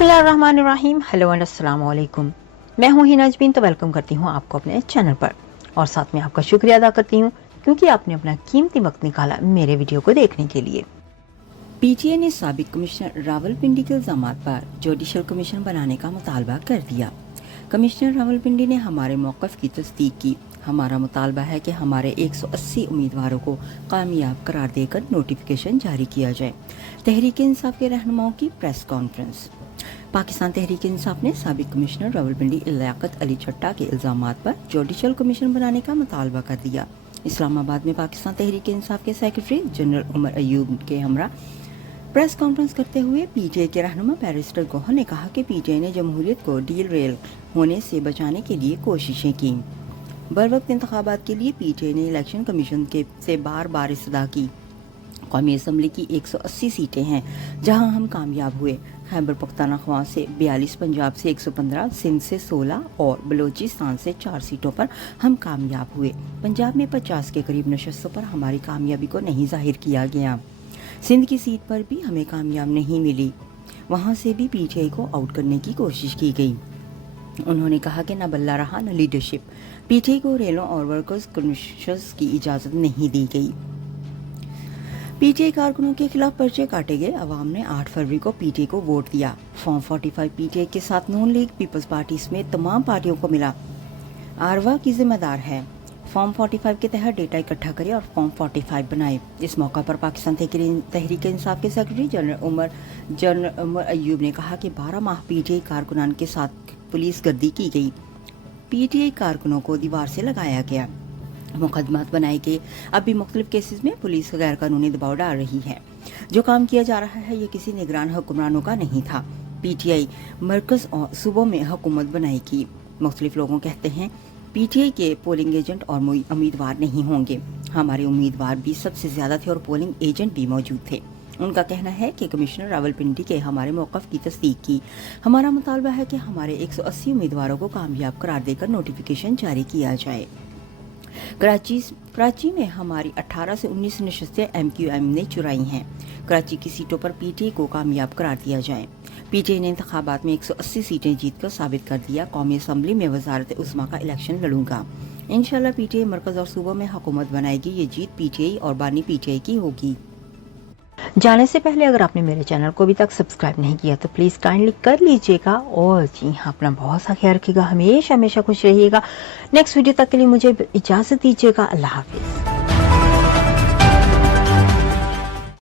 बिस्मिल्लाहिर्रहमानिर्रहीम। Hello and अस्सलाम वालेकुम। मैं हूं हिना अजमीन, तो वेलकम करती हूं आपको अपने चैनल पर और साथ में आपका शुक्रिया अदा करती हूं क्योंकि आपने अपना कीमती वक्त निकाला मेरे वीडियो को देखने के लिए। पीटीआई ने साबिक कमिश्नर रावलपिंडी के इल्जामात पर जुडिशल कमीशन बनाने का मुतालबा कर दिया। कमिश्नर रावलपिंडी ने हमारे मौक़िफ़ की तस्दीक की। हमारा मुतालबा है कि हमारे 180 उम्मीदवारों को कामयाब करार देकर नोटिफिकेशन जारी किया जाए। तहरीक इंसाफ के रहनुमाओं की प्रेस कॉन्फ्रेंस। पाकिस्तान तहरीक इंसाफ ने साबिक कमिश्नर रावलपिंडी लियाकत अली चट्टा के इल्जामात पर जुडिशल कमीशन बनाने का मुतालबा कर दिया। इस्लामाबाद में पाकिस्तान तहरीक इंसाफ के सेक्रेटरी जनरल उमर अयूब के हमरा प्रेस कॉन्फ्रेंस करते हुए पीटीआई के रहनुमा बैरिस्टर गौहर ने कहा कि पीटीआई ने जमहूरियत को डील रेल होने से बचाने के लिए कोशिशें की। बरवक्त इंतखाबात के लिए पीटीआई ने इलेक्शन कमीशन से बार बार इस्तदा की। कौमी असम्बली की 180 सीटें हैं जहां हम कामयाब हुए। खैबर पख्तूनख्वा से 42, पंजाब से 115, सिंध से 16 और बलूचिस्तान से 4 सीटों पर हम कामयाब हुए। पंजाब में 50 के करीब नशस्तों पर हमारी कामयाबी को नहीं जाहिर किया गया। सिंध की सीट पर भी हमें कामयाब नहीं मिली, वहां से भी पीटीआई को आउट करने की कोशिश की गई। उन्होंने कहा कि न बल्ला रहा न लीडरशिप। पीटीआई को रेलों और वर्कर्स कमीशंस की इजाज़त नहीं दी गई। पीटीआई कारकुनों के खिलाफ पर्चे काटे गए। अवाम ने 8 फरवरी को पीटीआई को वोट दिया। फॉर्म 45 पीटीआई के साथ नून लीग, पीपल्स पार्टी समेत तमाम पार्टियों को मिला। आरवा की जिम्मेदार है। फॉर्म 45 के तहत डेटा इकट्ठा करे और फॉर्म 45 बनाए। इस मौका पर पाकिस्तान तहरीक इंसाफ के सेक्रेटरी जनरल उमर अयूब ने कहा कि 12 माह पीटीआई कारकुनान के साथ पुलिस गर्दी की गई। पीटीआई कारकुनों को दीवार से लगाया गया। मुकदमात बनाए गए। अब भी मुख्तलिफ केसेस में पुलिस गैर कानूनी दबाव डाल रही है। जो काम किया जा रहा है ये किसी निगरान हुक्मरानों का नहीं था। पीटीआई मरकज और सूबों में हुकूमत बनाएगी। मुख्तलिफ लोगों कहते हैं पीटीआई के पोलिंग एजेंट और उम्मीदवार नहीं होंगे। हमारे उम्मीदवार भी सबसे ज्यादा थे और पोलिंग एजेंट भी मौजूद थे। उनका कहना है कि कमिश्नर रावलपिंडी के हमारे मौक़िफ़ की तस्दीक की। हमारा मुतालबा है कि हमारे 180 उम्मीदवारों को कामयाब करार देकर नोटिफिकेशन जारी किया जाए। कराची में हमारी 18 से 19 नशस्तें एमक्यूएम ने चुराई हैं। कराची की सीटों पर पीटीआई को कामयाब करार दिया जाए। पीटीआई ने इंतखाबात में 180 सीटें जीतकर साबित कर दिया। कौमी असम्बली में वजारत उस्मा का इलेक्शन लड़ूंगा। इंशाल्लाह पीटीआई मरकज और सूबों में हुकूमत बनाएगी। ये जीत पीटीआई और बानी पीटीआई की होगी। जाने से पहले अगर आपने मेरे चैनल को अभी तक सब्सक्राइब नहीं किया तो प्लीज काइंडली कर लीजिएगा और जी हाँ, अपना बहुत सा ख्याल रखिएगा। हमेशा खुश रहिएगा। नेक्स्ट वीडियो तक के लिए मुझे इजाजत दीजिएगा। अल्लाह हाफिज।